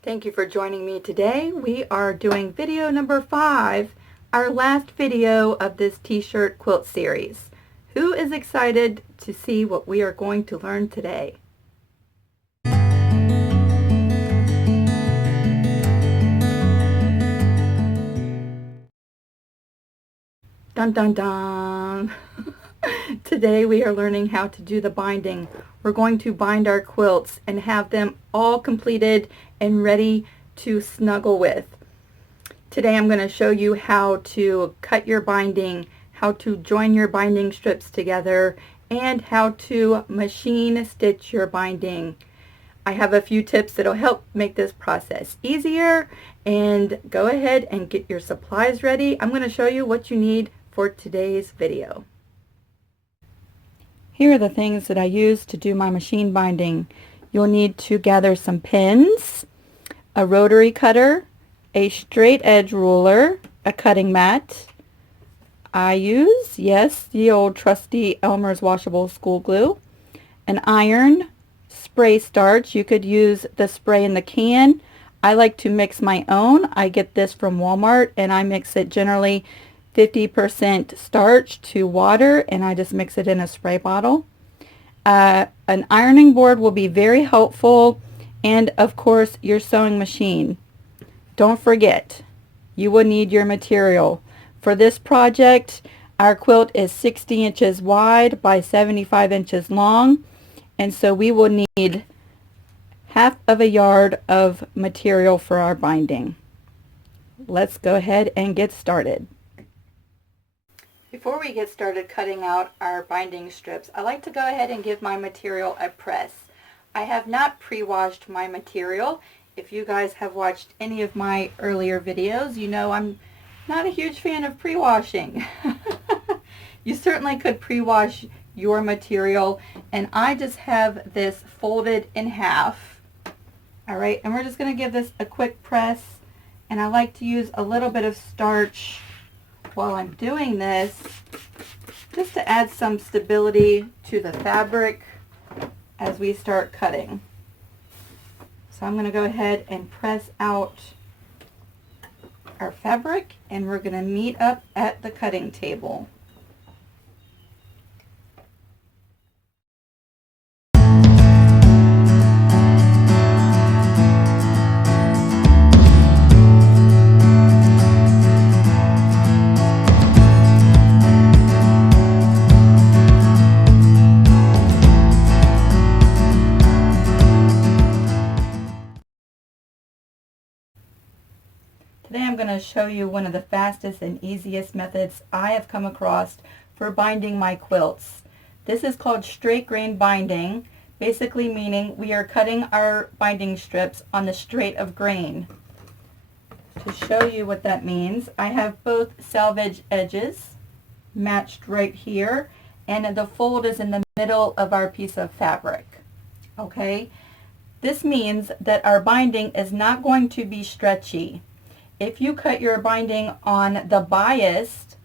Thank you for joining me today. We are doing video number 5, our last video of this t-shirt quilt series. Who is excited to see what we are going to learn today? Dun dun dun! Today we are learning how to do the binding. We're going to bind our quilts and have them all completed and ready to snuggle with. Today I'm going to show you how to cut your binding, how to join your binding strips together, and how to machine stitch your binding. I have a few tips that'll help make this process easier, and go ahead and get your supplies ready. I'm going to show you what you need for today's video. Here are the things that I use to do my machine binding. You'll need to gather some pins, a rotary cutter, a straight edge ruler, a cutting mat. I use, yes, the old trusty Elmer's washable school glue, an iron, spray starch. You could use the spray in the can. I like to mix my own. I get this from Walmart and I mix it generally 50% starch to water, and I just mix it in a spray bottle. An ironing board will be very helpful, and of course your sewing machine. Don't forget, you will need your material. For this project, our quilt is 60 inches wide by 75 inches long, and so we will need half of a yard of material for our binding. Let's go ahead and get started. Before we get started cutting out our binding strips, I like to go ahead and give my material a press. I have not pre-washed my material. If you guys have watched any of my earlier videos, you know I'm not a huge fan of pre-washing. You certainly could pre-wash your material, and I just have this folded in half. Alright, and we're just going to give this a quick press, and I like to use a little bit of starch while I'm doing this, just to add some stability to the fabric as we start cutting. So I'm going to go ahead and press out our fabric, and we're going to meet up at the cutting table. Today I'm going to show you one of the fastest and easiest methods I have come across for binding my quilts. This is called straight grain binding, basically meaning we are cutting our binding strips on the straight of grain. To show you what that means, I have both selvage edges matched right here, and the fold is in the middle of our piece of fabric. Okay? This means that our binding is not going to be stretchy. If you cut your binding on the biased,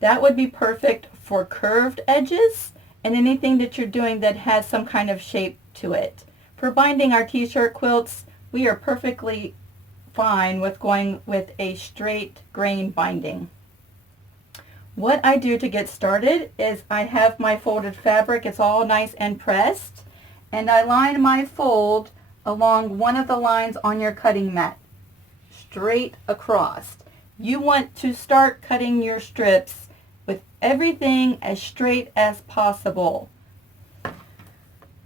that would be perfect for curved edges and anything that you're doing that has some kind of shape to it. For binding our t-shirt quilts, we are perfectly fine with going with a straight grain binding. What I do to get started is I have my folded fabric, it's all nice and pressed, and I line my fold along one of the lines on your cutting mat, straight across. You want to start cutting your strips with everything as straight as possible.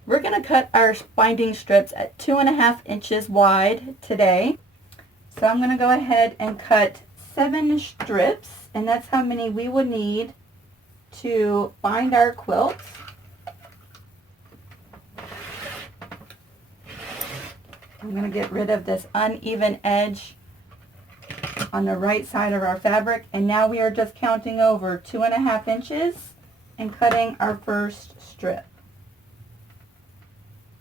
We're going to cut our binding strips at 2.5 inches wide today. So I'm going to go ahead and cut 7 strips, and that's how many we would need to bind our quilt. I'm going to get rid of this uneven edge on the right side of our fabric, and now we are just counting over 2.5 inches and cutting our first strip.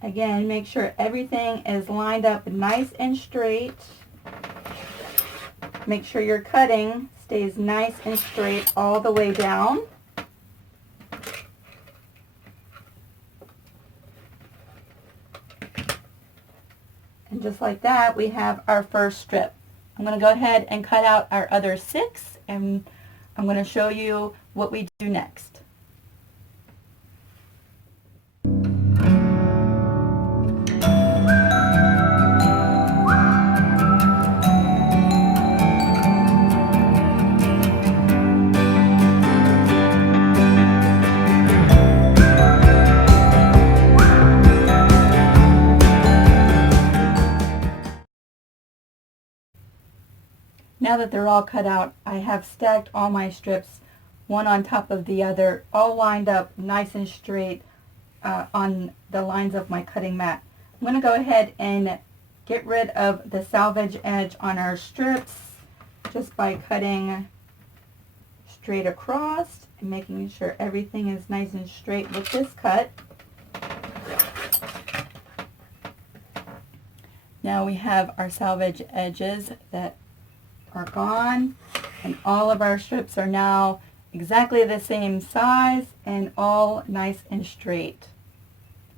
Again, make sure everything is lined up nice and straight. Make sure your cutting stays nice and straight all the way down. And just like that, we have our first strip. I'm going to go ahead and cut out our other 6, and I'm going to show you what we do next. Now that they're all cut out, I have stacked all my strips one on top of the other, all lined up nice and straight on the lines of my cutting mat. I'm going to go ahead and get rid of the salvage edge on our strips just by cutting straight across and making sure everything is nice and straight with this cut. Now we have our salvage edges that are gone, and all of our strips are now exactly the same size and all nice and straight.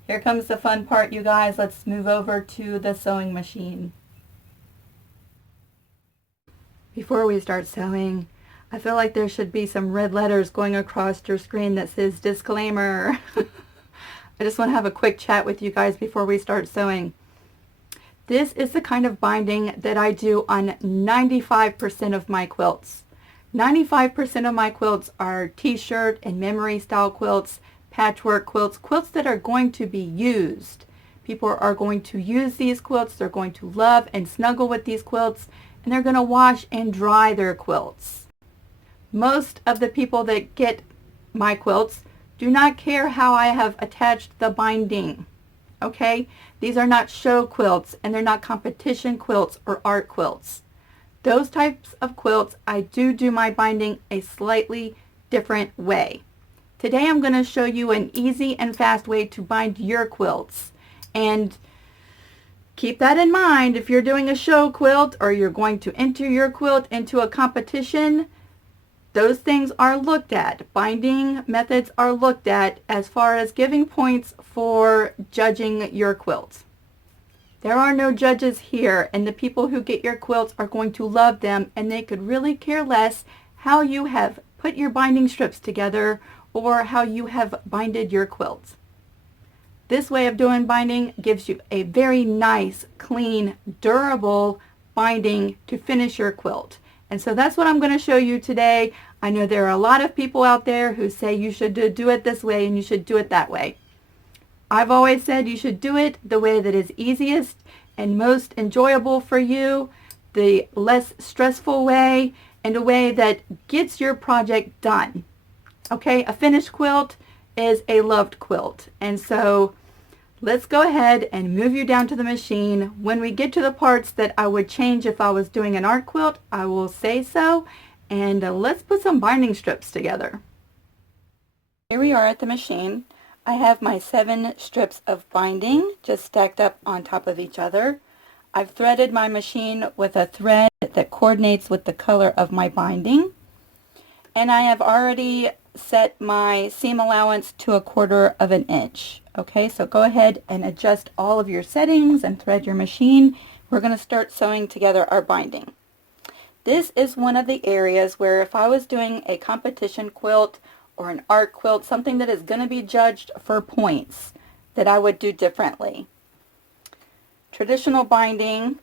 Here comes the fun part, you guys. Let's move over to the sewing machine. Before we start sewing, I feel like there should be some red letters going across your screen that says disclaimer. I just want to have a quick chat with you guys before we start sewing. This is the kind of binding that I do on 95% of my quilts. 95% of my quilts are t-shirt and memory style quilts, patchwork quilts, quilts that are going to be used. People are going to use these quilts, they're going to love and snuggle with these quilts, and they're going to wash and dry their quilts. Most of the people that get my quilts do not care how I have attached the binding. Okay? These are not show quilts, and they're not competition quilts or art quilts. Those types of quilts, I do my binding a slightly different way. Today I'm going to show you an easy and fast way to bind your quilts. And keep that in mind if you're doing a show quilt or you're going to enter your quilt into a competition. Those things are looked at. Binding methods are looked at as far as giving points for judging your quilt. There are no judges here, and the people who get your quilts are going to love them, and they could really care less how you have put your binding strips together or how you have binded your quilt. This way of doing binding gives you a very nice, clean, durable binding to finish your quilt. And so that's what I'm going to show you today. I know there are a lot of people out there who say you should do it this way and you should do it that way. I've always said you should do it the way that is easiest and most enjoyable for you, the less stressful way, and a way that gets your project done. Okay, a finished quilt is a loved quilt. And so let's go ahead and move you down to the machine. When we get to the parts that I would change if I was doing an art quilt, I will say so. And let's put some binding strips together. Here we are at the machine. I have my 7 strips of binding just stacked up on top of each other. I've threaded my machine with a thread that coordinates with the color of my binding. And I have already set my seam allowance to 1/4 inch. Okay, so go ahead and adjust all of your settings and thread your machine. We're going to start sewing together our binding. This is one of the areas where if I was doing a competition quilt or an art quilt, something that is going to be judged for points, that I would do differently. Traditional binding,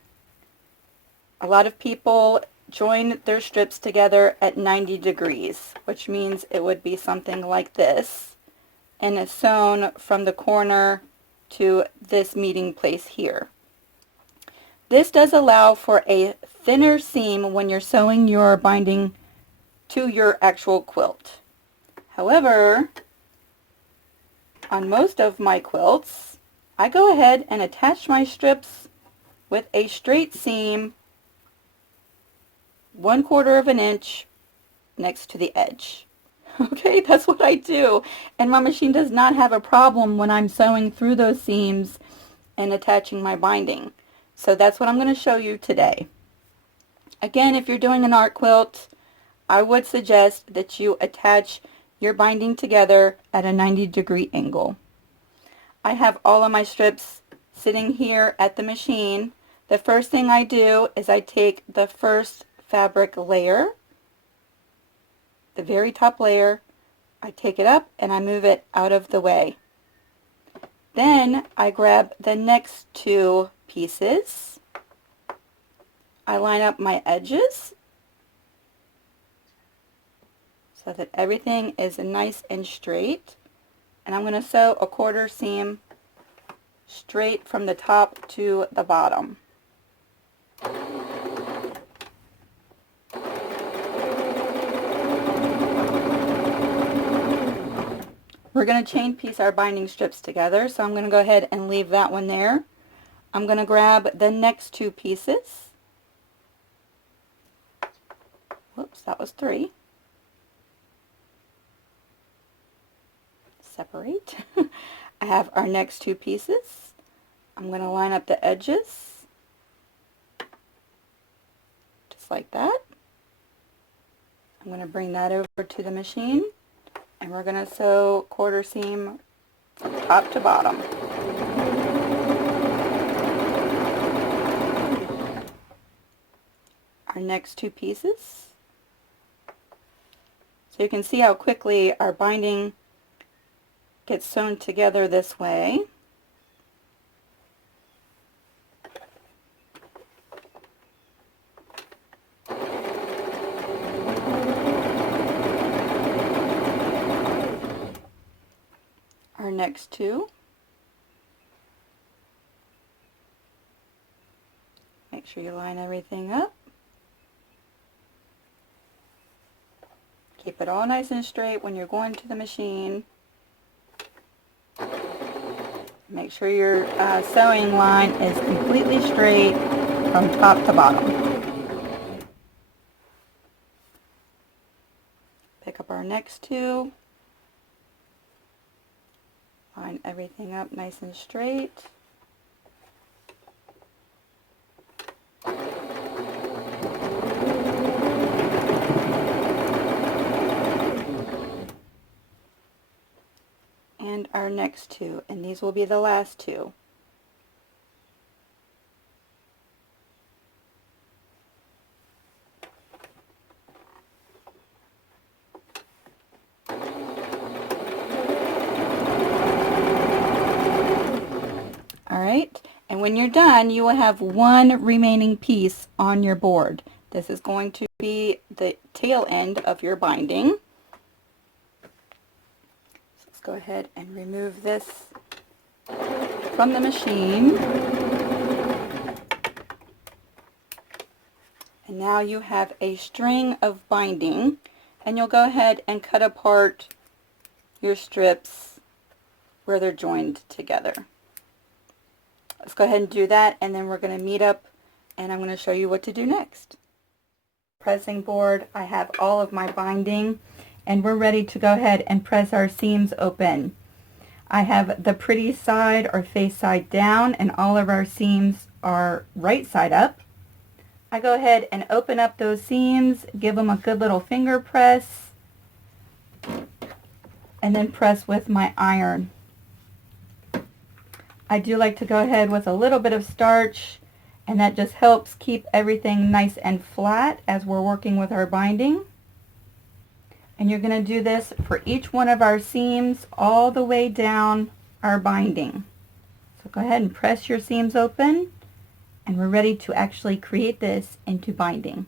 a lot of people join their strips together at 90 degrees, which means it would be something like this, and it's sewn from the corner to this meeting place here. This does allow for a thinner seam when you're sewing your binding to your actual quilt. However, on most of my quilts, I go ahead and attach my strips with a straight seam 1/4 inch next to the edge. Okay, that's what I do. And my machine does not have a problem when I'm sewing through those seams and attaching my binding. So that's what I'm going to show you today. Again, if you're doing an art quilt, I would suggest that you attach your binding together at a 90-degree angle. I have all of my strips sitting here at the machine. The first thing I do is I take the first fabric layer, the very top layer, I take it up and I move it out of the way. Then I grab the next two pieces. I line up my edges so that everything is nice and straight. And I'm going to sew a quarter seam straight from the top to the bottom. We're going to chain piece our binding strips together, so I'm going to go ahead and leave that one there. I'm going to grab the next two pieces. Whoops, that was three. Separate. I have our next two pieces. I'm going to line up the edges, just like that. I'm going to bring that over to the machine, and we're going to sew quarter seam top to bottom. Our next two pieces. So you can see how quickly our binding gets sewn together this way. Our next two. Make sure you line everything up. Keep it all nice and straight when you're going to the machine. Make sure your sewing line is completely straight from top to bottom. Pick up our next two. Line everything up nice and straight. And our next two, and these will be the last two. Alright, and when you're done, you will have one remaining piece on your board. This is going to be the tail end of your binding. Go ahead and remove this from the machine. And now you have a string of binding, and you'll go ahead and cut apart your strips where they're joined together. Let's go ahead and do that, and then we're going to meet up and I'm going to show you what to do next. Pressing board, I have all of my binding, and we're ready to go ahead and press our seams open. I have the pretty side or face side down, and all of our seams are right side up. I go ahead and open up those seams, give them a good little finger press, and then press with my iron. I do like to go ahead with a little bit of starch, and that just helps keep everything nice and flat as we're working with our binding. And you're going to do this for each one of our seams all the way down our binding. So go ahead and press your seams open, and we're ready to actually create this into binding.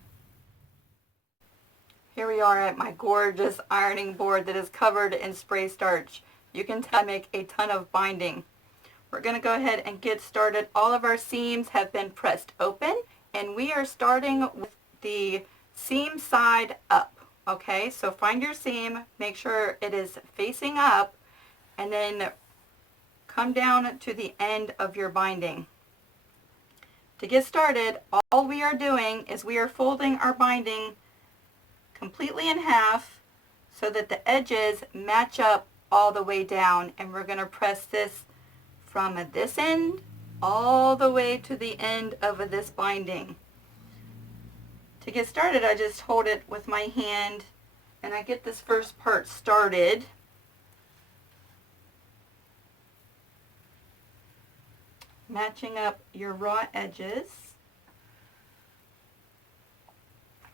Here we are at my gorgeous ironing board that is covered in spray starch. You can tell I make a ton of binding. We're going to go ahead and get started. All of our seams have been pressed open, and we are starting with the seam side up. Okay, so find your seam, make sure it is facing up, and then come down to the end of your binding. To get started, all we are doing is we are folding our binding completely in half so that the edges match up all the way down, and we're going to press this from this end all the way to the end of this binding. To get started, I just hold it with my hand and I get this first part started. Matching up your raw edges.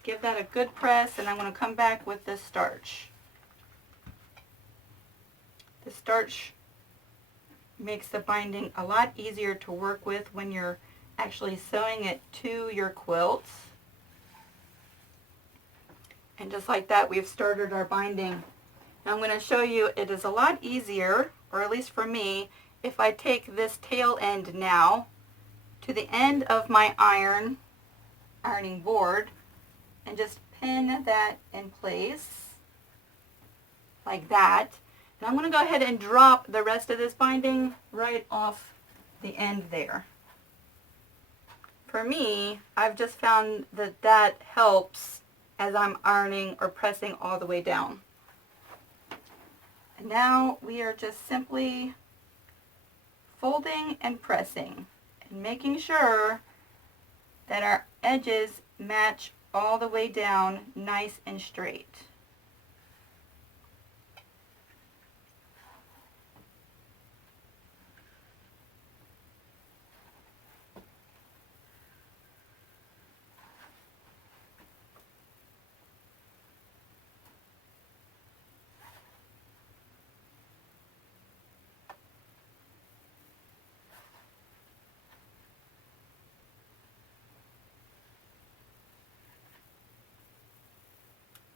give that a good press, and I'm going to come back with this starch. The starch makes the binding a lot easier to work with when you're actually sewing it to your quilts. And just like that, we've started our binding. Now I'm going to show you it is a lot easier, or at least for me, if I take this tail end now to the end of my ironing board and just pin that in place like that. And I'm going to go ahead and drop the rest of this binding right off the end there. For me, I've just found that that helps as I'm ironing or pressing all the way down. And now we are just simply folding and pressing and making sure that our edges match all the way down nice and straight.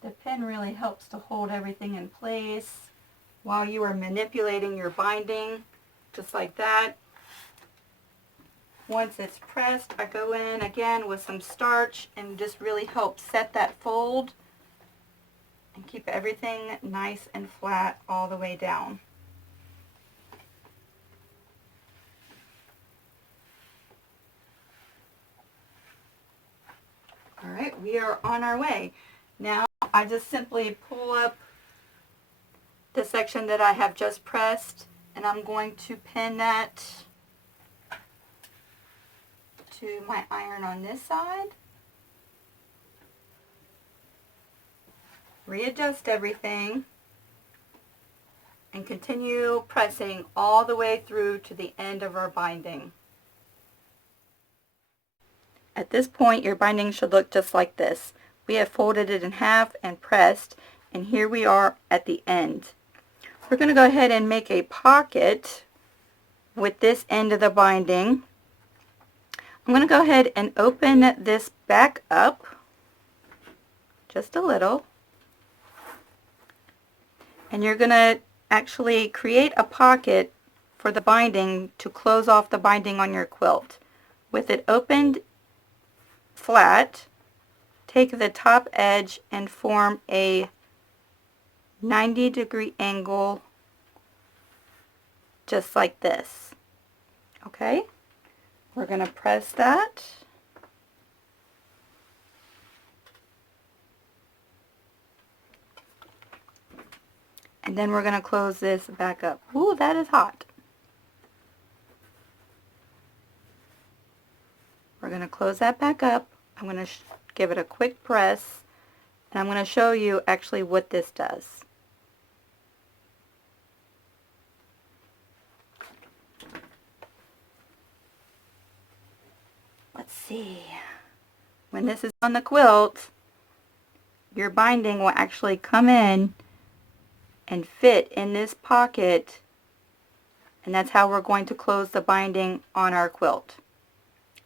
The pen really helps to hold everything in place while you are manipulating your binding, just like that. Once it's pressed, I go in again with some starch and just really help set that fold and keep everything nice and flat all the way down. All right, we are on our way. Now I just simply pull up the section that I have just pressed, and I'm going to pin that to my iron on this side. Readjust everything and continue pressing all the way through to the end of our binding. At this point, your binding should look just like this. We have folded it in half and pressed, and here we are at the end. We're going to go ahead and make a pocket with this end of the binding. I'm going to go ahead and open this back up just a little. And you're going to actually create a pocket for the binding to close off the binding on your quilt. With it opened flat, take the top edge and form a 90-degree angle just like this. Okay? We're going to press that. And then we're going to close this back up. Ooh, that is hot. We're going to close that back up. I'm going to give it a quick press, and I'm going to show you actually what this does. Let's see. When this is on the quilt, your binding will actually come in and fit in this pocket, and that's how we're going to close the binding on our quilt.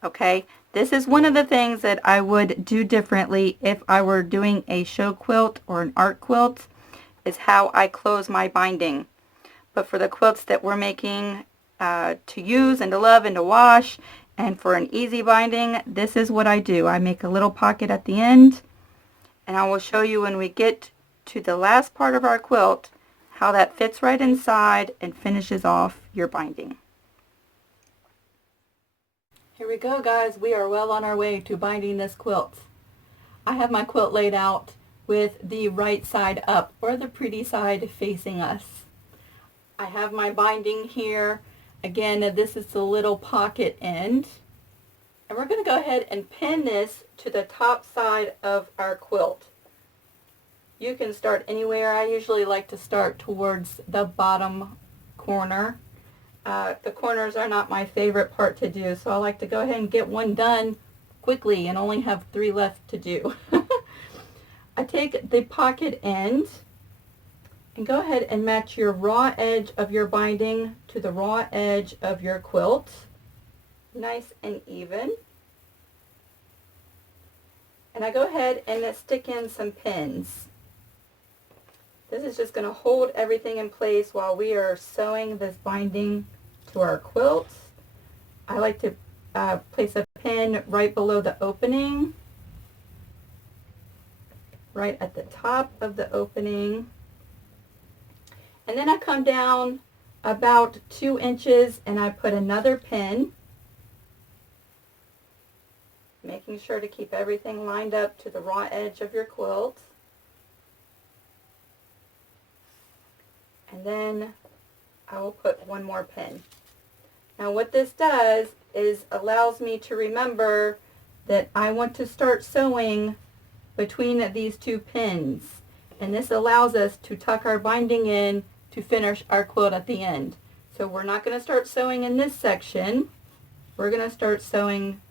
Okay, this is one of the things that I would do differently if I were doing a show quilt or an art quilt, is how I close my binding. But for the quilts that we're making to use and to love and to wash, and for an easy binding, this is what I do. I make a little pocket at the end, and I will show you when we get to the last part of our quilt how that fits right inside and finishes off your binding. Here we go, guys. We are well on our way to binding this quilt. I have my quilt laid out with the right side up, or the pretty side facing us. I have my binding here. Again, this is the little pocket end. And we're going to go ahead and pin this to the top side of our quilt. You can start anywhere. I usually like to start towards the bottom corner. The corners are not my favorite part to do, so I like to go ahead and get one done quickly and only have 3 left to do. I take the pocket end and go ahead and match your raw edge of your binding to the raw edge of your quilt. Nice and even. And I go ahead and stick in some pins. This is just going to hold everything in place while we are sewing this binding to our quilt. I like to place a pin right below the opening, right at the top of the opening. And then I come down about 2 inches and I put another pin, making sure to keep everything lined up to the raw edge of your quilt. And then I will put one more pin. Now what this does is allows me to remember that I want to start sewing between these 2 pins. And this allows us to tuck our binding in to finish our quilt at the end. So we're not going to start sewing in this section. We're going to start sewing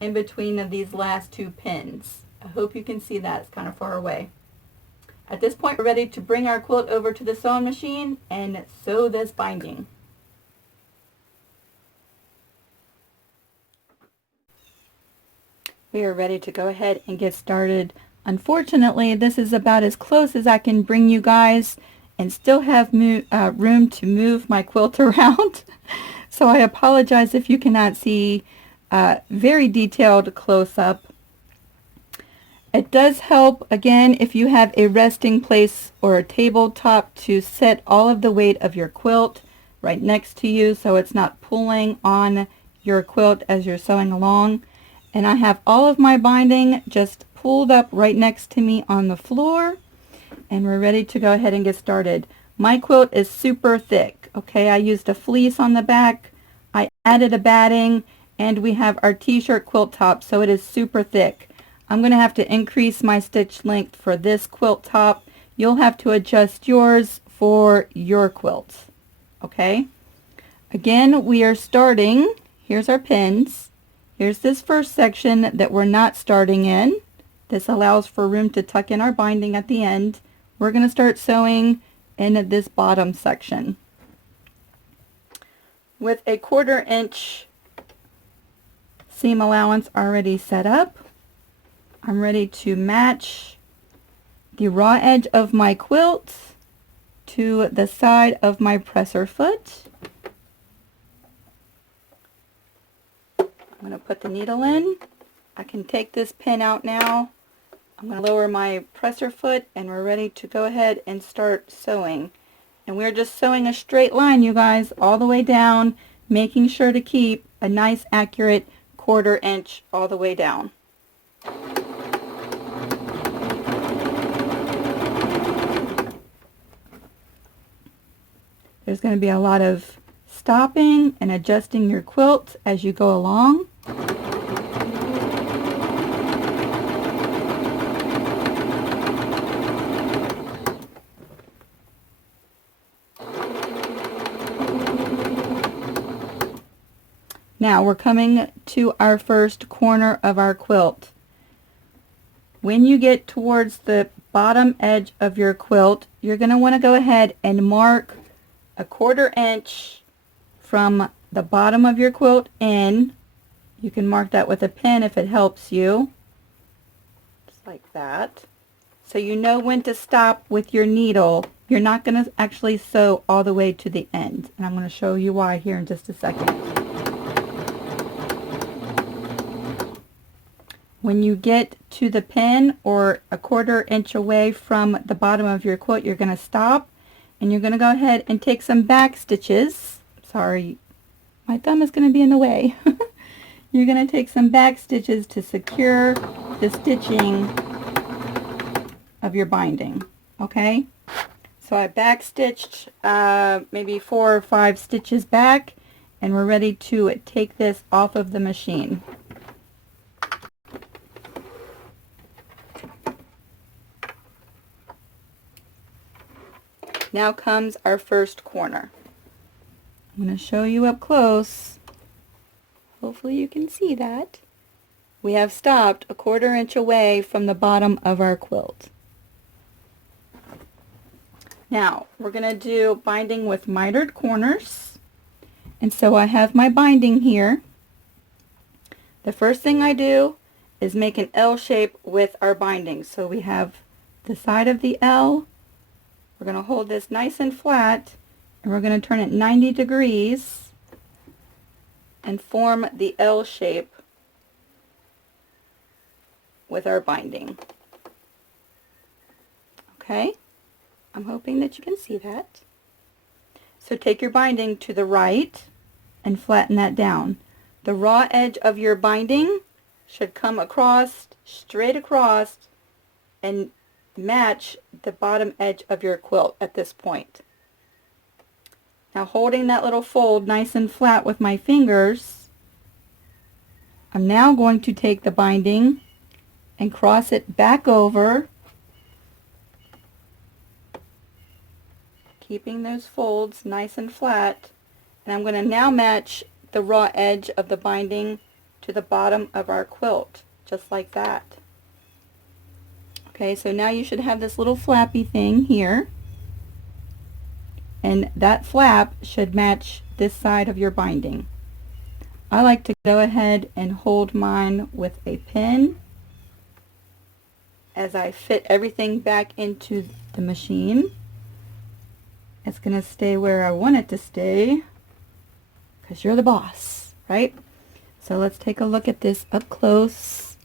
in between of these last 2 pins. I hope you can see that. It's kind of far away. At this point, we're ready to bring our quilt over to the sewing machine and sew this binding. We are ready to go ahead and get started. Unfortunately, this is about as close as I can bring you guys and still have room to move my quilt around. So I apologize if you cannot see very detailed close-up. It does help, again, if you have a resting place or a tabletop to set all of the weight of your quilt right next to you so it's not pulling on your quilt as you're sewing along. And I have all of my binding just pulled up right next to me on the floor. And we're ready to go ahead and get started. My quilt is super thick. Okay, I used a fleece on the back. I added a batting, and we have our t-shirt quilt top, so it is super thick. I'm going to have to increase my stitch length for this quilt top. You'll have to adjust yours for your quilt. Okay, again, we are starting. Here's our pins. Here's this first section that we're not starting in. This allows for room to tuck in our binding at the end. We're going to start sewing in this bottom section. With a 1/4 inch seam allowance already set up, I'm ready to match the raw edge of my quilt to the side of my presser foot. I'm going to put the needle in. I can take this pin out now. I'm going to lower my presser foot and we're ready to go ahead and start sewing. And we're just sewing a straight line, you guys, all the way down, making sure to keep a nice accurate 1/4 inch all the way down. There's going to be a lot of stopping and adjusting your quilt as you go along. Now we're coming to our first corner of our quilt. When you get towards the bottom edge of your quilt, you're going to want to go ahead and mark a 1/4 inch from the bottom of your quilt in. You can mark that with a pen if it helps you. Just like that. So you know when to stop with your needle. You're not going to actually sew all the way to the end. And I'm going to show you why here in just a second. When you get to the pin or a 1/4 inch away from the bottom of your quilt, you're going to stop and you're going to go ahead and take some back stitches. Sorry, my thumb is going to be in the way. You're going to take some back stitches to secure the stitching of your binding. Okay, so I back stitched maybe 4 or 5 stitches back, and we're ready to take this off of the machine. Now comes our first corner. I'm going to show you up close. Hopefully you can see that. We have stopped a 1/4 inch away from the bottom of our quilt. Now we're going to do binding with mitered corners. And so I have my binding here. The first thing I do is make an L shape with our binding. So we have the side of the L. We're going to hold this nice and flat, and we're going to turn it 90 degrees and form the L shape with our binding. Okay, I'm hoping that you can see that. So take your binding to the right and flatten that down. The raw edge of your binding should come across, straight across, and match the bottom edge of your quilt at this point. Now, holding that little fold nice and flat with my fingers, I'm now going to take the binding and cross it back over, keeping those folds nice and flat, and I'm going to now match the raw edge of the binding to the bottom of our quilt, just like that. Okay, so now you should have this little flappy thing here, and that flap should match this side of your binding. I like to go ahead and hold mine with a pin as I fit everything back into the machine. It's going to stay where I want it to stay, because you're the boss, right? So let's take a look at this up close.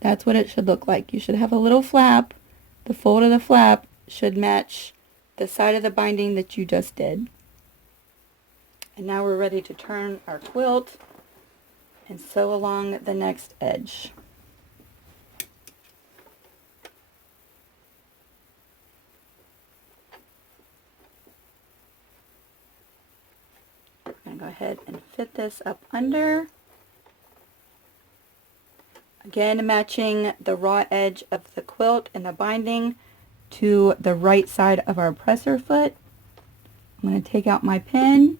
That's what it should look like. You should have a little flap. The fold of the flap should match the side of the binding that you just did. And now we're ready to turn our quilt and sew along the next edge. I'm going to go ahead and fit this up under. Again, matching the raw edge of the quilt and the binding to the right side of our presser foot. I'm going to take out my pin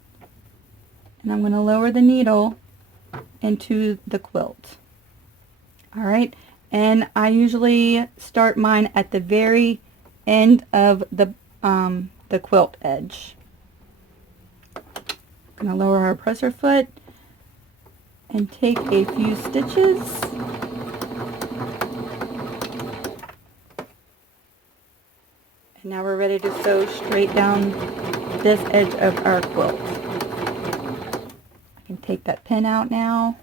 and I'm going to lower the needle into the quilt. Alright, and I usually start mine at the very end of the quilt edge. I'm going to lower our presser foot and take a few stitches. And now we're ready to sew straight down this edge of our quilt. I can take that pin out now.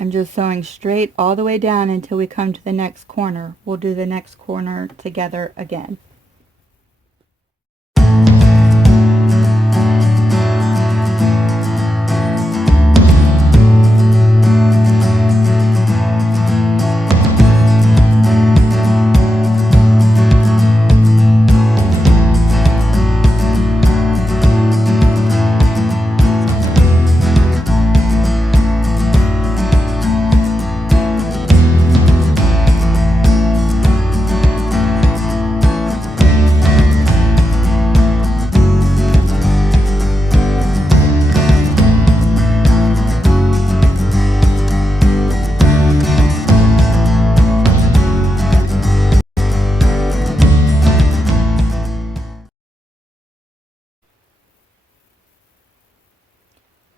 I'm just sewing straight all the way down until we come to the next corner. We'll do the next corner together again.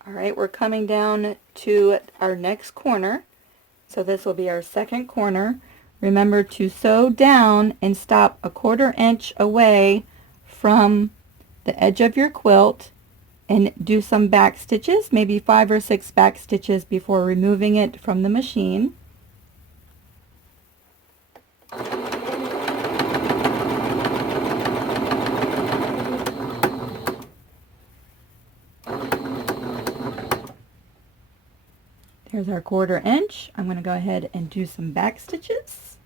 Alright, we're coming down to our next corner. So this will be our second corner. Remember to sew down and stop a 1/4 inch away from the edge of your quilt and do some back stitches, maybe 5 or 6 back stitches before removing it from the machine. Here's our 1/4 inch. I'm going to go ahead and do some back stitches.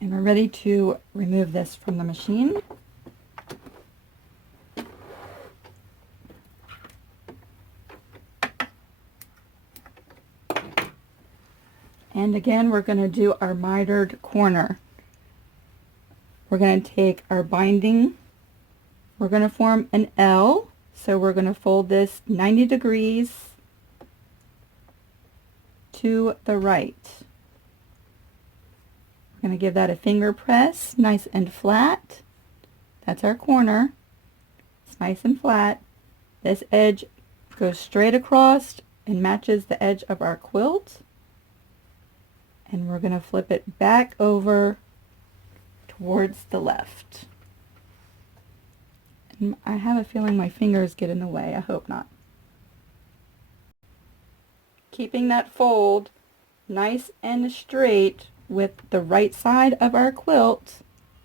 And we're ready to remove this from the machine. And again, we're going to do our mitered corner. we're going to take our binding, we're going to form an L, so we're going to fold this 90 degrees to the right. We're going to give that a finger press, nice and flat. That's our corner. It's nice and flat. This edge goes straight across and matches the edge of our quilt. And we're going to flip it back over towards the left. And I have a feeling my fingers get in the way. I hope not. Keeping that fold nice and straight with the right side of our quilt,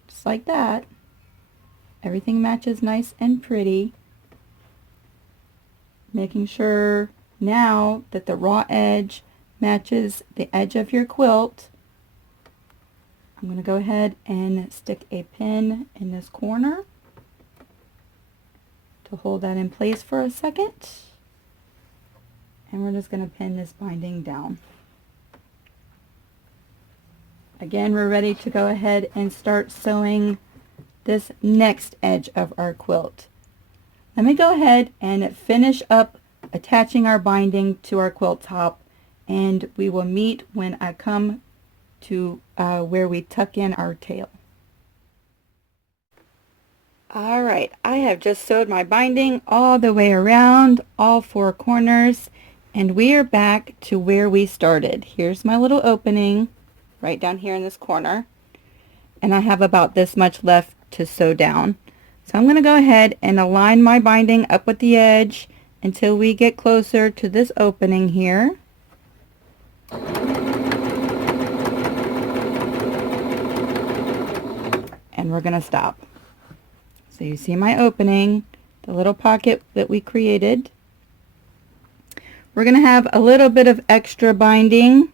just like that. Everything matches nice and pretty. Making sure now that the raw edge matches the edge of your quilt. I'm going to go ahead and stick a pin in this corner to hold that in place for a second. And we're just going to pin this binding down. Again, we're ready to go ahead and start sewing this next edge of our quilt. Let me go ahead and finish up attaching our binding to our quilt top, and we will meet when I come to where we tuck in our tail. Alright, I have just sewed my binding all the way around, all four corners, and we are back to where we started. Here's my little opening right down here in this corner, and I have about this much left to sew down. So I'm going to go ahead and align my binding up with the edge until we get closer to this opening here. And we're going to stop. So you see my opening, the little pocket that we created. We're going to have a little bit of extra binding.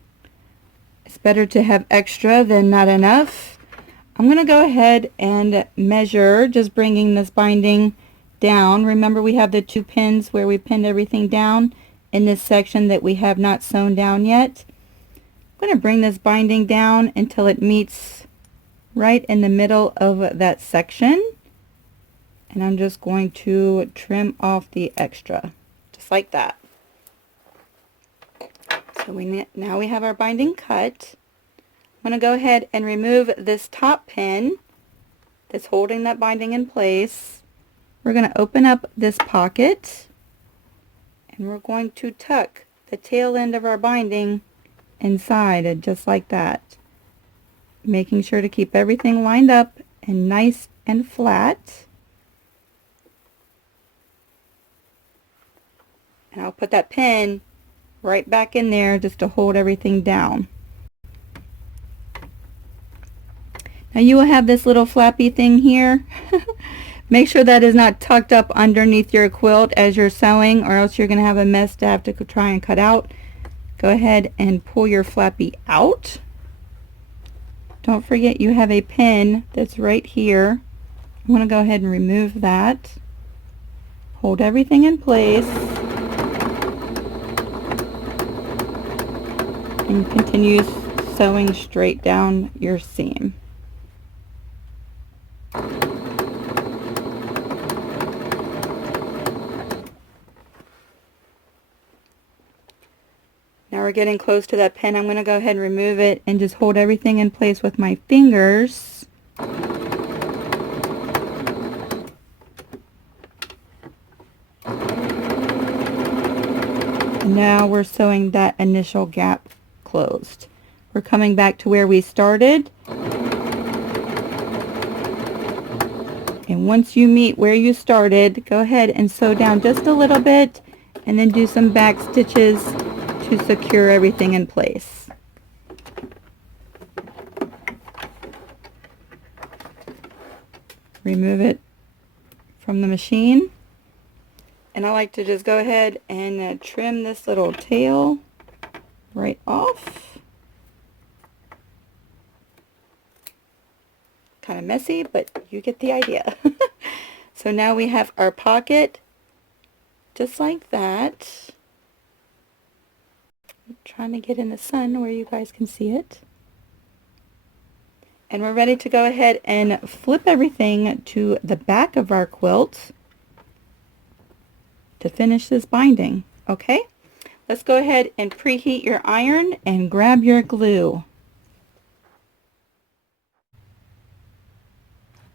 It's better to have extra than not enough. I'm going to go ahead and measure, just bringing this binding down. Remember, we have the 2 pins where we pinned everything down in this section that we have not sewn down yet. I'm going to bring this binding down until it meets right in the middle of that section. And I'm just going to trim off the extra, just like that. So now we have our binding cut. I'm going to go ahead and remove this top pin that's holding that binding in place. We're going to open up this pocket, and we're going to tuck the tail end of our binding inside it, just like that. Making sure to keep everything lined up and nice and flat. And I'll put that pin right back in there just to hold everything down. Now you will have this little flappy thing here. Make sure that is not tucked up underneath your quilt as you're sewing, or else you're going to have a mess to have to try and cut out. Go ahead and pull your flappy out. Don't forget you have a pin that's right here. I'm going to go ahead and remove that. Hold everything in place. And continue sewing straight down your seam. Now we're getting close to that pin. I'm going to go ahead and remove it and just hold everything in place with my fingers. Now we're sewing that initial gap closed. We're coming back to where we started. And once you meet where you started, go ahead and sew down just a little bit and then do some back stitches to secure everything in place. Remove it from the machine. And I like to just go ahead and trim this little tail right off. Kind of messy, but you get the idea. So now we have our pocket just like that. I'm trying to get in the sun where you guys can see it. And we're ready to go ahead and flip everything to the back of our quilt to finish this binding. Okay, let's go ahead and preheat your iron and grab your glue.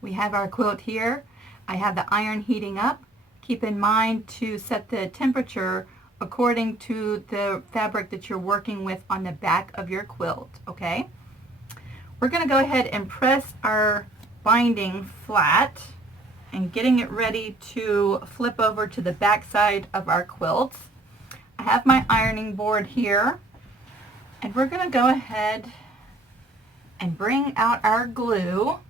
We have our quilt here. I have the iron heating up. Keep in mind to set the temperature according to the fabric that you're working with on the back of your quilt, okay? We're going to go ahead and press our binding flat and getting it ready to flip over to the back side of our quilt. I have my ironing board here, and we're going to go ahead and bring out our glue.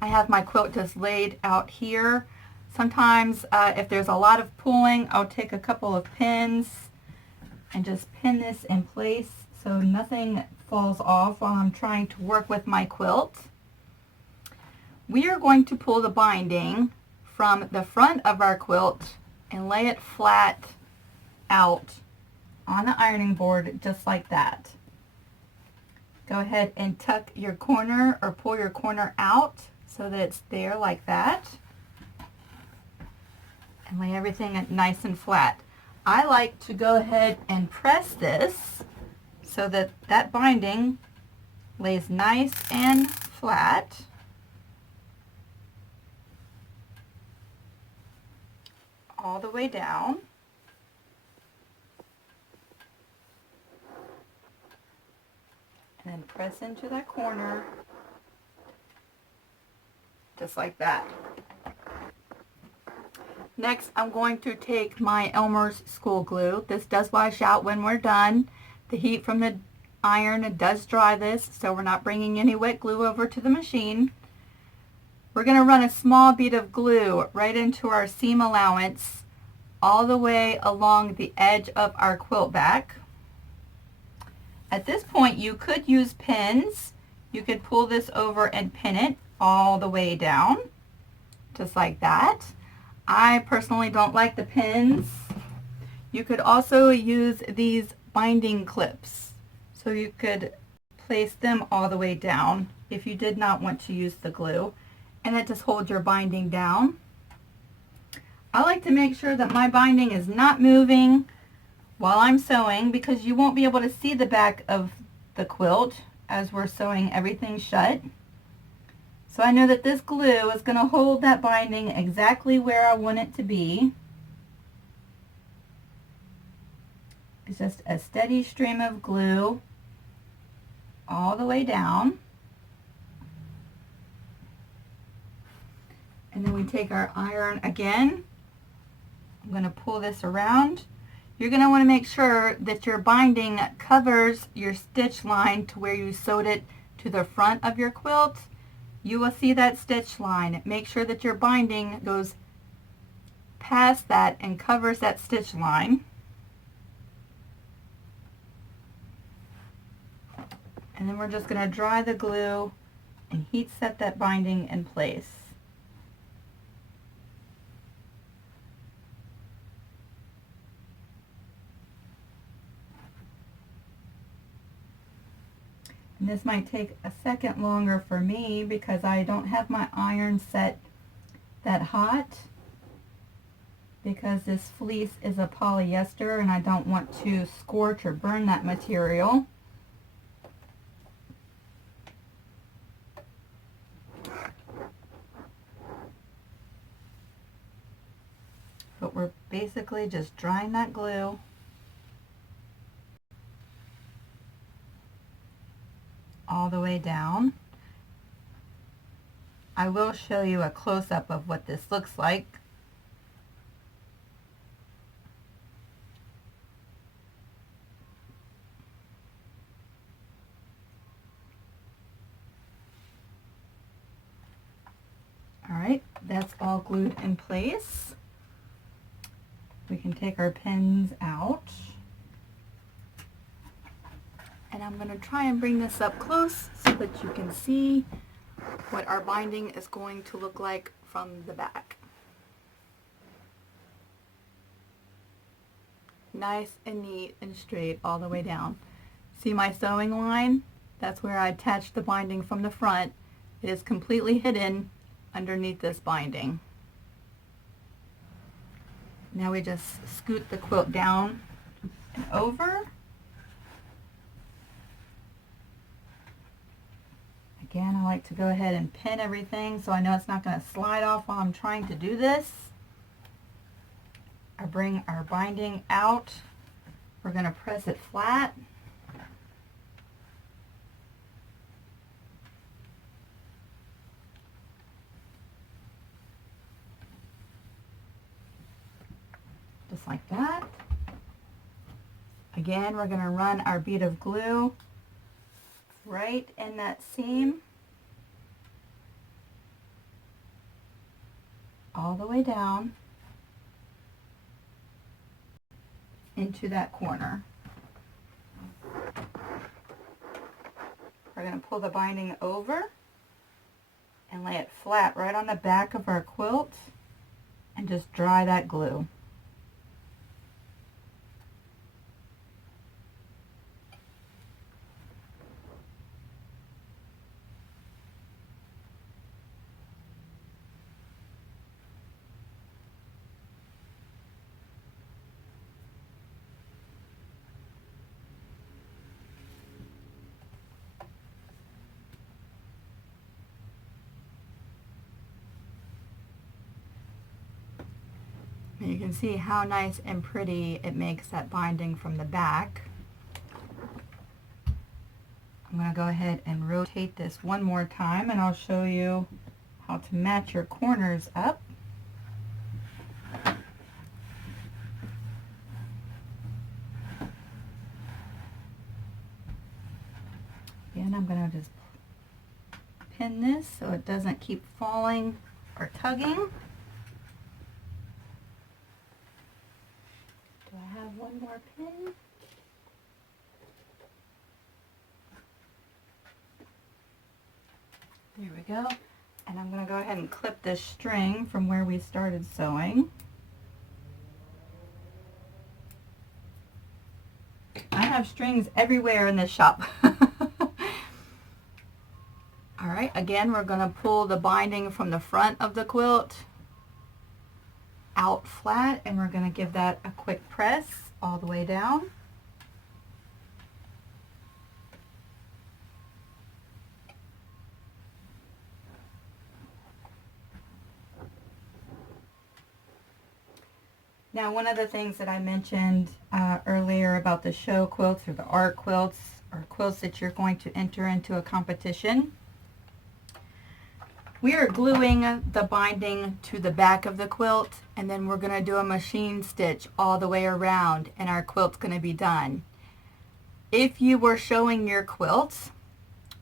I have my quilt just laid out here. Sometimes if there's a lot of pulling, I'll take a couple of pins and just pin this in place so nothing falls off while I'm trying to work with my quilt. We are going to pull the binding from the front of our quilt and lay it flat out on the ironing board just like that. Go ahead and tuck your corner or pull your corner out so that it's there like that. And lay everything nice and flat. I like to go ahead and press this so that that binding lays nice and flat. All the way down. And then press into that corner just like that. Next, I'm going to take my Elmer's school glue. This does wash out when we're done. The heat from the iron does dry this, so we're not bringing any wet glue over to the machine. We're going to run a small bead of glue right into our seam allowance all the way along the edge of our quilt back. At this point, you could use pins. You could pull this over and pin it all the way down, just like that. I personally don't like the pins. You could also use these binding clips, so you could place them all the way down if you did not want to use the glue, and it just holds your binding down. I like to make sure that my binding is not moving while I'm sewing, because you won't be able to see the back of the quilt as we're sewing everything shut. So I know that this glue is going to hold that binding exactly where I want it to be. It's just a steady stream of glue all the way down. And then we take our iron again. I'm going to pull this around. You're going to want to make sure that your binding covers your stitch line to where you sewed it to the front of your quilt. You will see that stitch line. Make sure that your binding goes past that and covers that stitch line. And then we're just going to dry the glue and heat set that binding in place. And this might take a second longer for me because I don't have my iron set that hot, because this fleece is a polyester and I don't want to scorch or burn that material. But we're basically just drying that glue. All the way down. I will show you a close-up of what this looks like. Alright, that's all glued in place. We can take our pins out. And I'm going to try and bring this up close so that you can see what our binding is going to look like from the back. Nice and neat and straight all the way down. See my sewing line? That's where I attached the binding from the front. It is completely hidden underneath this binding. Now we just scoot the quilt down and over. Again, I like to go ahead and pin everything so I know it's not going to slide off while I'm trying to do this. I bring our binding out. We're going to press it flat. Just like that. Again, we're going to run our bead of glue right in that seam all the way down into that corner. We're going to pull the binding over and lay it flat right on the back of our quilt and just dry that glue. And you can see how nice and pretty it makes that binding from the back. I'm going to go ahead and rotate this one more time and I'll show you how to match your corners up. And I'm going to just pin this so it doesn't keep falling or tugging. Do I have one more pin? There we go. And I'm going to go ahead and clip this string from where we started sewing. I have strings everywhere in this shop. Alright, again we're going to pull the binding from the front of the quilt out flat and we're going to give that a quick press all the way down. Now, one of the things that I mentioned earlier about the show quilts or the art quilts or quilts that you're going to enter into a competition, we are gluing the binding to the back of the quilt and then we're going to do a machine stitch all the way around and our quilt's going to be done. If you were showing your quilts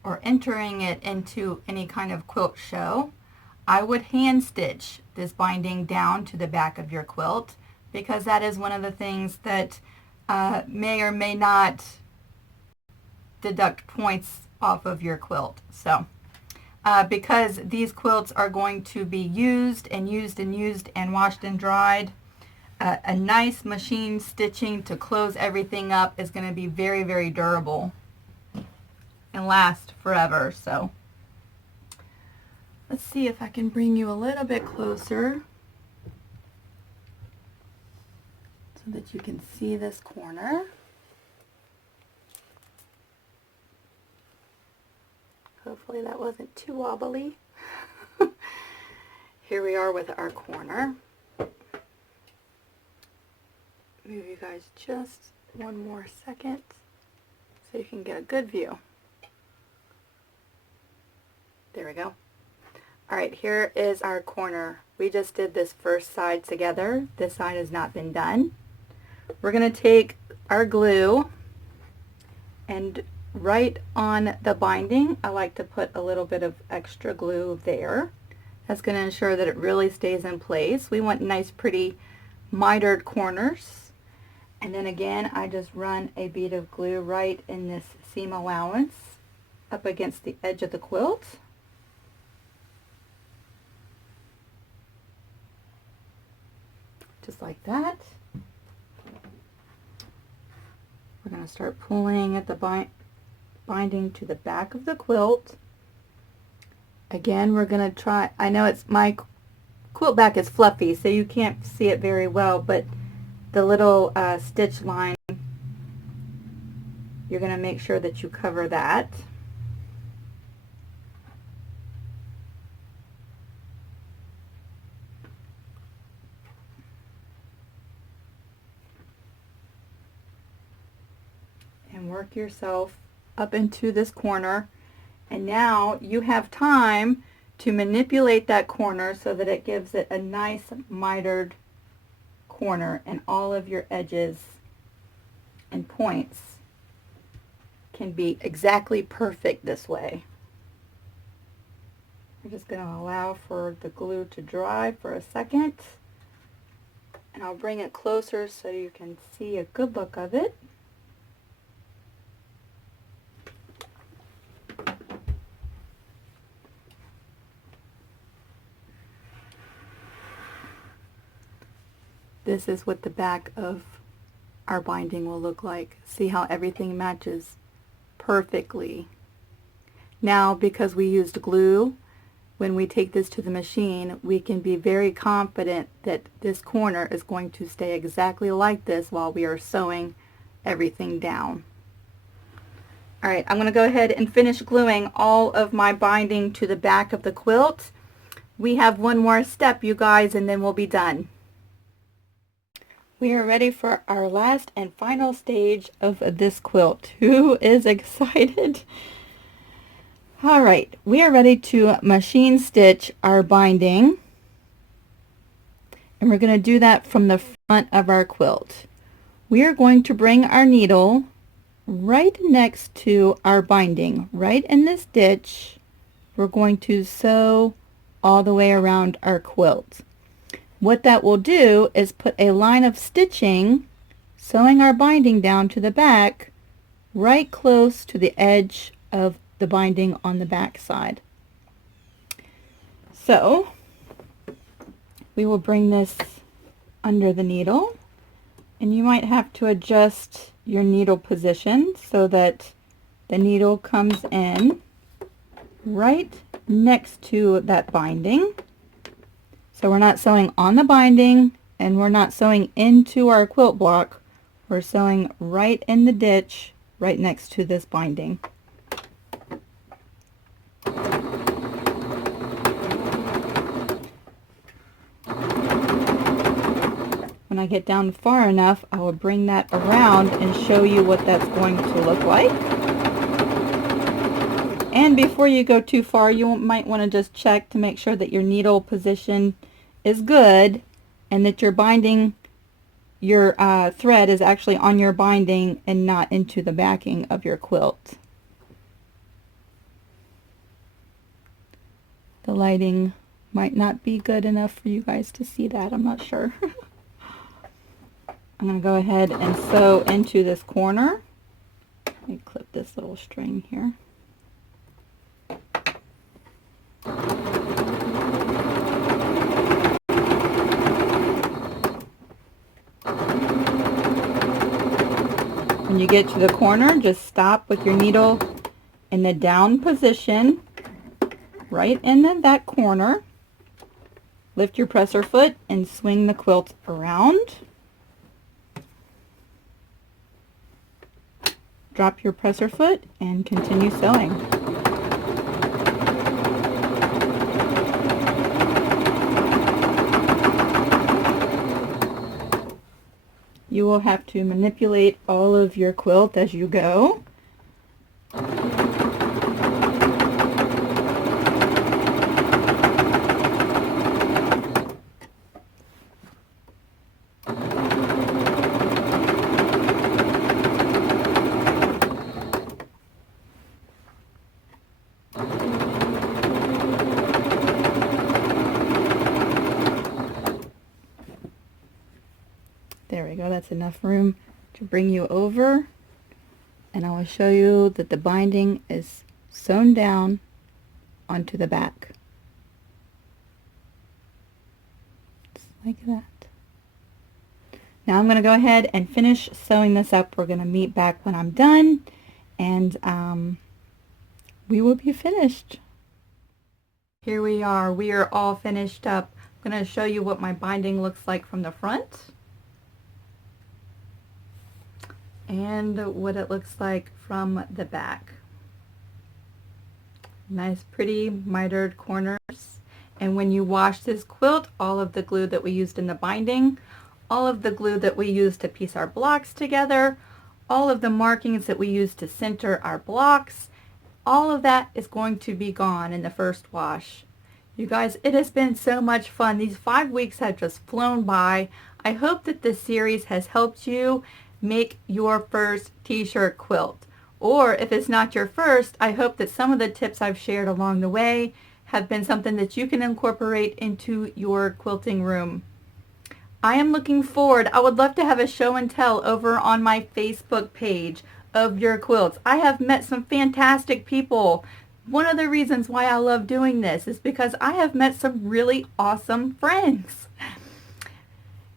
or entering it into any kind of quilt show, I would hand stitch this binding down to the back of your quilt because that is one of the things that may or may not deduct points off of your quilt. So because these quilts are going to be used and used and used and washed and dried, a nice machine stitching to close everything up is going to be very, very durable and last forever. So let's see if I can bring you a little bit closer so that you can see this corner. Hopefully that wasn't too wobbly. Here we are with our corner. Move you guys just one more second so you can get a good view. There we go. Alright, here is our corner. We just did this first side together. This side has not been done. We're going to take our glue and right on the binding, I like to put a little bit of extra glue there. That's going to ensure that it really stays in place. We want nice, pretty mitered corners. And then again, I just run a bead of glue right in this seam allowance up against the edge of the quilt. Just like that. We're going to start pulling at the binding to the back of the quilt. Again, we're going to try, I know it's my quilt back is fluffy, so you can't see it very well, but the little stitch line, you're going to make sure that you cover that. And work yourself up into this corner. And now you have time to manipulate that corner so that it gives it a nice mitered corner, and all of your edges and points can be exactly perfect this way. I'm just going to allow for the glue to dry for a second, and I'll bring it closer so you can see a good look of it. This is what the back of our binding will look like. See how everything matches perfectly. Now, because we used glue, when we take this to the machine, we can be very confident that this corner is going to stay exactly like this while we are sewing everything down. Alright, I'm going to go ahead and finish gluing all of my binding to the back of the quilt. We have one more step, you guys, and then we'll be done. We are ready for our last and final stage of this quilt. Who is excited? All right, we are ready to machine stitch our binding. And we're going to do that from the front of our quilt. We are going to bring our needle right next to our binding, right in this ditch. We're going to sew all the way around our quilt. What that will do is put a line of stitching, sewing our binding down to the back, right close to the edge of the binding on the back side. So we will bring this under the needle, and you might have to adjust your needle position so that the needle comes in right next to that binding. So we're not sewing on the binding, and we're not sewing into our quilt block. We're sewing right in the ditch, right next to this binding. When I get down far enough, I will bring that around and show you what that's going to look like. And before you go too far, you might want to just check to make sure that your needle position is good and that your binding, your thread is actually on your binding and not into the backing of your quilt. The lighting might not be good enough for you guys to see that. I'm not sure. I'm going to go ahead and sew into this corner. Let me clip this little string here. When you get to the corner, just stop with your needle in the down position, right in that corner. Lift your presser foot and swing the quilt around. Drop your presser foot and continue sewing. You will have to manipulate all of your quilt as you go. There we go, that's enough room to bring you over, and I will show you that the binding is sewn down onto the back. Just like that. Now I'm going to go ahead and finish sewing this up. We're going to meet back when I'm done, and we will be finished. Here we are. We are all finished up. I'm going to show you what my binding looks like from the front and what it looks like from the back. Nice pretty mitered corners. And when you wash this quilt, all of the glue that we used in the binding, all of the glue that we used to piece our blocks together, all of the markings that we used to center our blocks, all of that is going to be gone in the first wash. You guys, it has been so much fun. These 5 weeks have just flown by. I hope that this series has helped you make your first t-shirt quilt. Or if it's not your first, I hope that some of the tips I've shared along the way have been something that you can incorporate into your quilting room. I am looking forward. I would love to have a show and tell over on my Facebook page of your quilts. I have met some fantastic people. One of the reasons why I love doing this is because I have met some really awesome friends.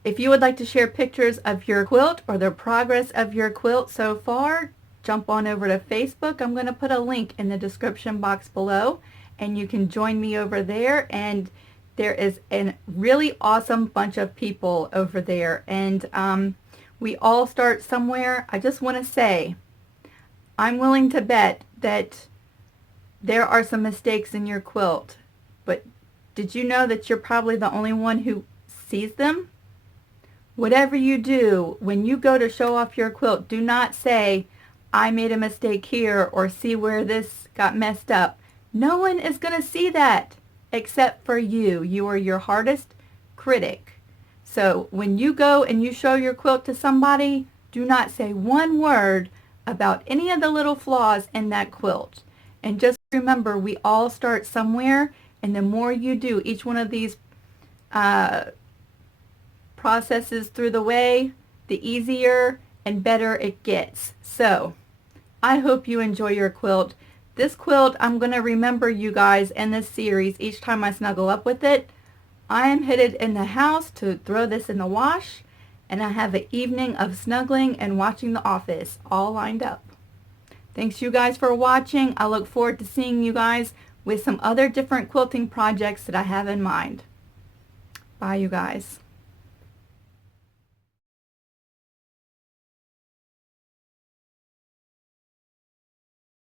If you would like to share pictures of your quilt or the progress of your quilt so far, jump on over to Facebook. I'm going to put a link in the description box below, and you can join me over there. And there is a really awesome bunch of people over there, and we all start somewhere. I just want to say, I'm willing to bet that there are some mistakes in your quilt, but did you know that you're probably the only one who sees them? Whatever you do, when you go to show off your quilt, do not say, I made a mistake here, or see where this got messed up. No one is going to see that except for you. You are your hardest critic. So when you go and you show your quilt to somebody, do not say one word about any of the little flaws in that quilt. And just remember, we all start somewhere, and the more you do each one of these processes through the way, the easier and better it gets. So I hope you enjoy your quilt. This quilt, I'm going to remember you guys in this series each time I snuggle up with it. I am headed in the house to throw this in the wash, and I have an evening of snuggling and watching The Office all lined up. Thanks you guys for watching. I look forward to seeing you guys with some other different quilting projects that I have in mind. Bye you guys.